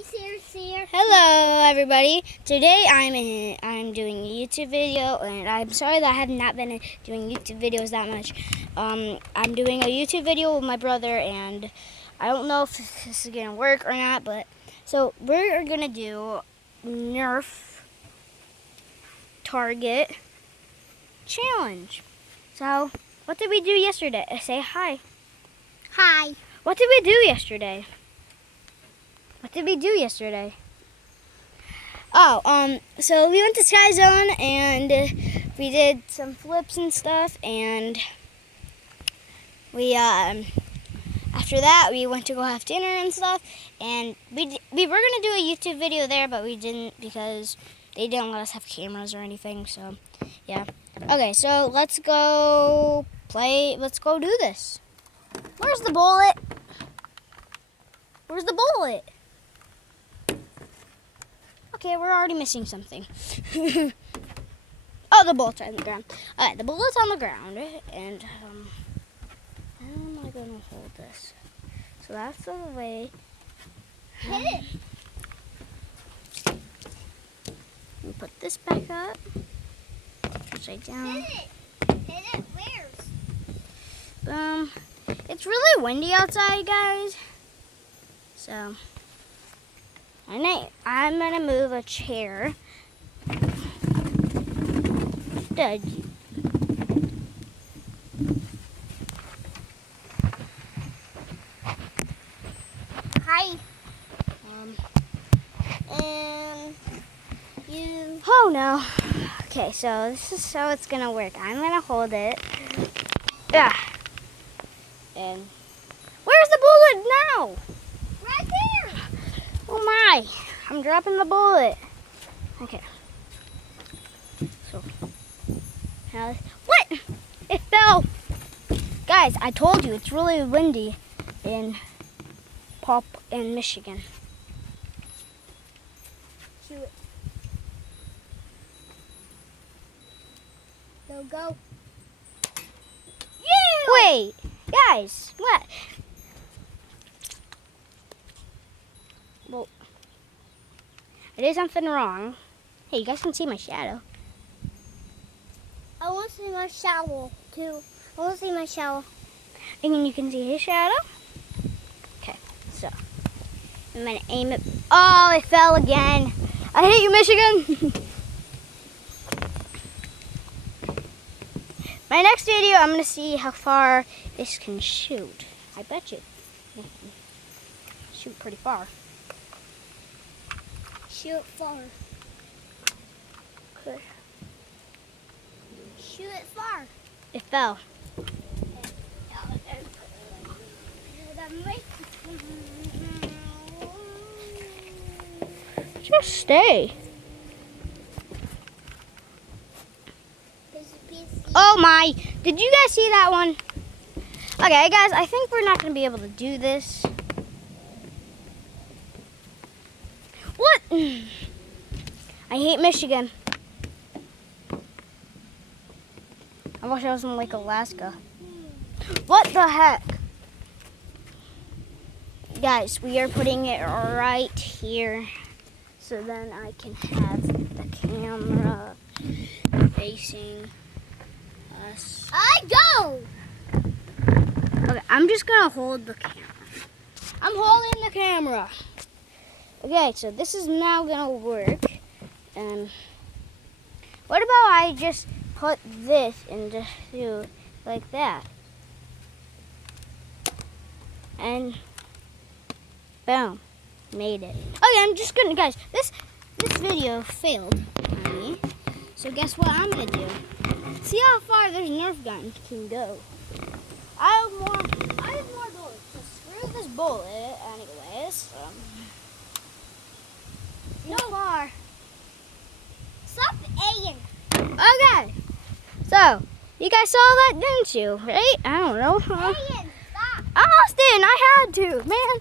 Hello, everybody. Today I'm doing a YouTube video, and I'm sorry that I have not been doing YouTube videos that much. I'm doing a YouTube video with my brother, and I don't know if this is gonna work or not. But so we're gonna do Nerf Target challenge. So what did we do yesterday? Say hi. Hi. What did we do yesterday? What did we do yesterday? Oh, so we went to Sky Zone and we did some flips and stuff, and we after that we went to go have dinner and stuff, and we were gonna do a YouTube video there, but we didn't because they didn't let us have cameras or anything. So yeah. Okay, so let's go play. Let's go do this. Where's the bullet? Where's the bullet? Okay, we're already missing something. Oh, the bullet's on the ground. All right, the bullet's on the ground, and how am I going to hold this? So that's the way. Hit it. We put this back up. Upside down. Hit it. Hit it. Where's? It's really windy outside, guys. So. I'm gonna move a chair. Dad. Hi. And you. Oh no. Okay, so this is how it's gonna work. I'm gonna hold it. Yeah. And where's the bullet now? Right there. Oh my, I'm dropping the bullet. Okay. So, now, what? It fell. Guys, I told you it's really windy in Michigan. Shoot it. Go. Yeah! Wait, guys, what? Well, I did something wrong. Hey, you guys can see my shadow. I want to see my shower too. I want to see my shower. And you can see his shadow. Okay, so I'm gonna aim it. Oh, it fell again. I hate you, Michigan. My next video, I'm gonna see how far this can shoot. I bet you it can shoot pretty far. Shoot far. Good. Shoot it far. It fell. Just stay. Oh my, did you guys see that one? Okay, guys, I think we're not going to be able to do this. What? I hate Michigan. I wish I was in Lake Alaska. What the heck? Guys, we are putting it right here so then I can have the camera facing us. I go. Okay, I'm just gonna hold the camera. I'm holding the camera. Okay, so this is now gonna work. What about I just put this and just do like that? And boom, made it. Okay, I'm just gonna, guys, this video failed on me. So guess what I'm gonna do? See how far this Nerf gun can go. I have more bullets. So screw this bullet, anyways. No far. Stop aiming. Okay. So you guys saw that, didn't you? Right? I don't know. Aiming. Stop. I almost didn't. I had to, man.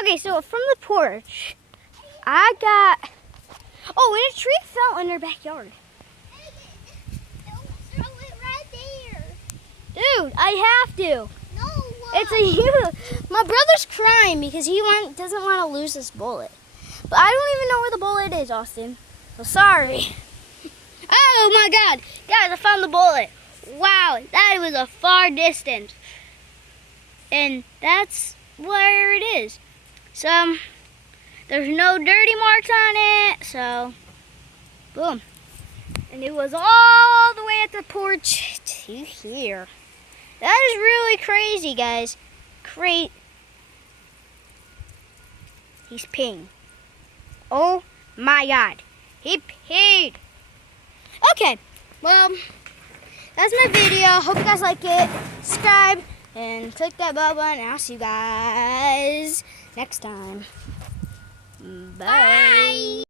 Okay, so from the porch, I got. Oh, and a tree fell in their backyard. Don't throw it right there. Dude, I have to. No It's a huge. My brother's crying because he doesn't want to lose this bullet. But I don't even know where the bullet is, Austin. So sorry. Oh my God, guys! I found the bullet. Wow, that was a far distance, and that's where it is. So there's no dirty marks on it. So boom, and it was all the way at the porch to here. That is really crazy, guys. He's peeing. Oh my God, he peed. Okay, well, that's my video. Hope you guys like it. Subscribe and click that bell button, and I'll see you guys next time. Bye.